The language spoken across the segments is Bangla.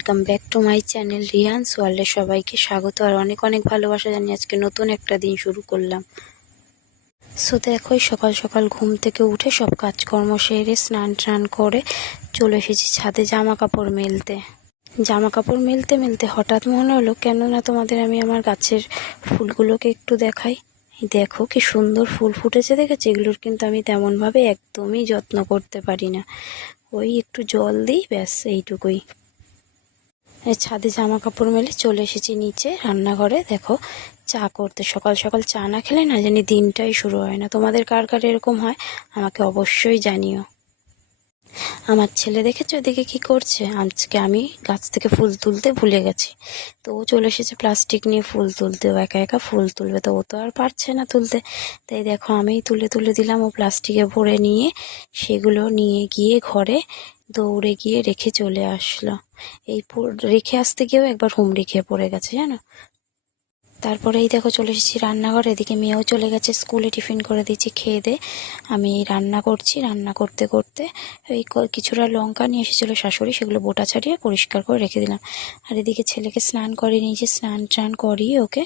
Welcome back to my channel রিয়ান্স ওয়ার্ল্ডে সবাইকে স্বাগত আর অনেক অনেক ভালোবাসা জানিয়ে আজকে নতুন একটা দিন শুরু করলাম। সো দেখো সকাল সকাল ঘুম থেকে উঠে সব কাজকর্ম সেরে স্নান টান করে চলে এসেছি ছাদে জামা কাপড় মেলতে। জামা কাপড় মেলতে মেলতে হঠাৎ মনে হলো কেননা তোমাদের আমি আমার গাছের ফুলগুলোকে একটু দেখাই। দেখো কি সুন্দর ফুল ফুটেছে, দেখেছি। এগুলোর কিন্তু আমি তেমনভাবে একদমই যত্ন করতে পারি না, ওই একটু জল দিই ব্যাস, এইটুকুই। ছাদে জামা কাপড় মেলে চলে এসেছি নিচে রান্নাঘরে। দেখো চা করতে, সকাল সকাল চা না খেলে না জানি দিনটাই শুরু হয় না। তোমাদের কার কার এরকম হয় আমাকে অবশ্যই জানিও। আমার ছেলে দেখেছো এদিকে কি করছে, আজকে আমি গাছ থেকে ফুল তুলতে ভুলে গেছি, তো ও চলে এসেছে প্লাস্টিক নিয়ে ফুল তুলতে। ও একা একা ফুল তুলবে, তো ও তো আর পারছে না তুলতে, তাই দেখো আমিই তুলে তুলে দিলাম। ও প্লাস্টিকে ভরে নিয়ে সেগুলো নিয়ে গিয়ে ঘরে দৌড়ে গিয়ে রেখে চলে আসলো। এই রেখে আসতে গিয়েও একবার হুমড়ি খেয়ে পড়ে গেছে জানো। তারপরে এই দেখো চলে এসেছি রান্নাঘরে। এদিকে মেয়েও চলে গেছে স্কুলে, টিফিন করে দিচ্ছি খেয়ে দে। আমি রান্না করছি, রান্না করতে করতে ওই কিছুটা লঙ্কা নিয়ে এসেছিলো শাশুড়ি, সেগুলো বোটা ছাড়িয়ে পরিষ্কার করে রেখে দিলাম। আর এদিকে ছেলেকে স্নান করিয়ে নিয়েছি, স্নান টান করিয়ে ওকে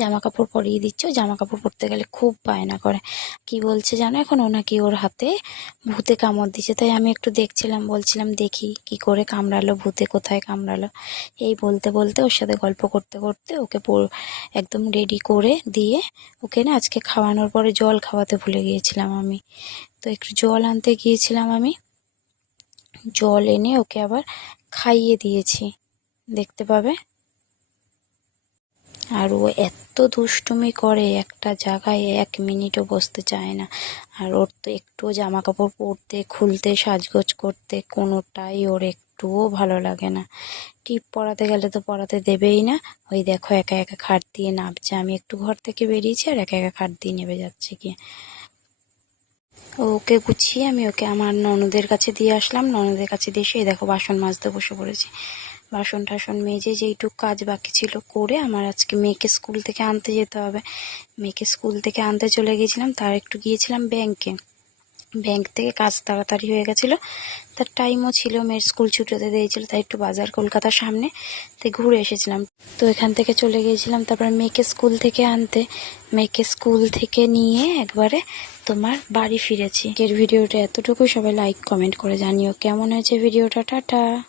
জামা কাপড় পরিয়ে দিচ্ছে। জামা কাপড় পরতে গেলে খুব বায়না করে, কি বলছে জানো এখন, ও নাকি ওর হাতে ভূতে কামড় দিচ্ছে। তাই আমি একটু দেখছিলাম, বলছিলাম দেখি কি করে কামড়ালো, ভূতে কোথায় কামড়ালো। এই বলতে বলতে ওর সাথে গল্প করতে করতে ওকে একদম রেডি করে দিয়ে ওকে না আজকে খাওয়ানোর পরে জল খাওয়াতে ভুলে গিয়েছিলাম আমি, তো একটু জল আনতে গিয়েছিলাম আমি, জল এনে ওকে আবার খাইয়ে দিয়েছি, দেখতে পাবে। আর ও এত দুষ্টুমি করে, একটা জায়গায় 1 মিনিটও বসতে চায় না। আর ওর তো একটুও জামা কাপড় পরতে খুলতে সাজগোজ করতে কোনোটাই ওর একটুও ভালো লাগে না। টিপ পরাতে গেলে তো পরাতে দেবেই না। ওই দেখো একা একা খাট দিয়ে নামছে, আমি একটু ঘর থেকে বেরিয়েছি আর একা একা খাট দিয়ে নেমে যাচ্ছে গিয়ে। ওকে গুছিয়ে আমি ওকে আমার ননদের কাছে দিয়ে আসলাম। ননদের কাছে দিয়ে এসে দেখো বাসন মাজতে বসে পড়েছি। বাসন টাসন মেজে যেইটুকু কাজ বাকি ছিল করে আমার আজকে মেয়েকে স্কুল থেকে আনতে যেতে হবে। মেয়েকে স্কুল থেকে আনতে চলে গিয়েছিলাম, তার একটু গিয়েছিলাম ব্যাংকে। ব্যাংক থেকে কাজ তাড়াতাড়ি হয়ে গেছিলো, তার টাইমও ছিল, মেয়ের স্কুল ছুটি হতে দিয়েছিল, তাই একটু বাজার কলকাতার সামনে তাই ঘুরে এসেছিলাম। তো এখান থেকে চলে গিয়েছিলাম তারপর মেয়েকে স্কুল থেকে আনতে। মেয়েকে স্কুল থেকে নিয়ে একবারে তোমার বাড়ি ফিরেছি। এর ভিডিওটা এতটুকু, সবাই লাইক কমেন্ট করে জানিও কেমন হয়েছে ভিডিওটা। টাটা।